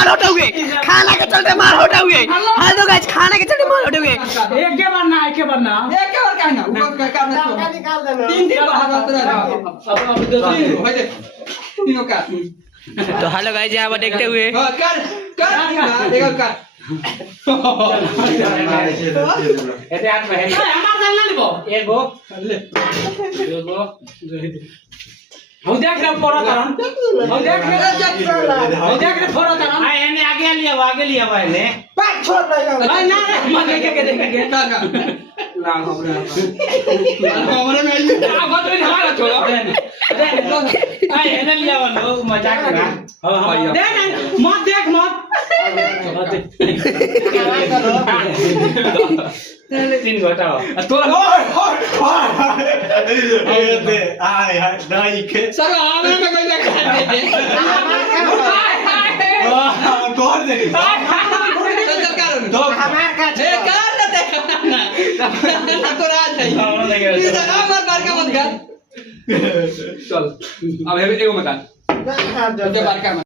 मार उठाओगे खाना के चलते मार उठाओगे हेलो गाइस खाना के चलते मार उठाओगे एक के बार ना कहीं ना ऊपर का काम ना तीन बार अब तीनों का तो हेलो गाइस यहाँ पर देखते हुए कर এতে আট ভাই আমার জান না নিব এগো এগো हम देख रहे पड़ा कारण हम देख रहे पड़ा कारण আয় এনে আগে লিয়া এনে पैक छोड़ दे भाई ना मत के देखेंगे না আমরা আমরা নাই अब तो हमारा छोड़ो আয় এনে লিয়া লো মজা করা दे मत देख मत তিন ঘটাও तो আয় হায় দাই কে सर आने में कोई लगा दे তোর দে चल कर तो हमार का ए कर ना दे ना तो राज है আমরা লাগে इधर हमार बार का मत कर চল अब एगो मत जो बार का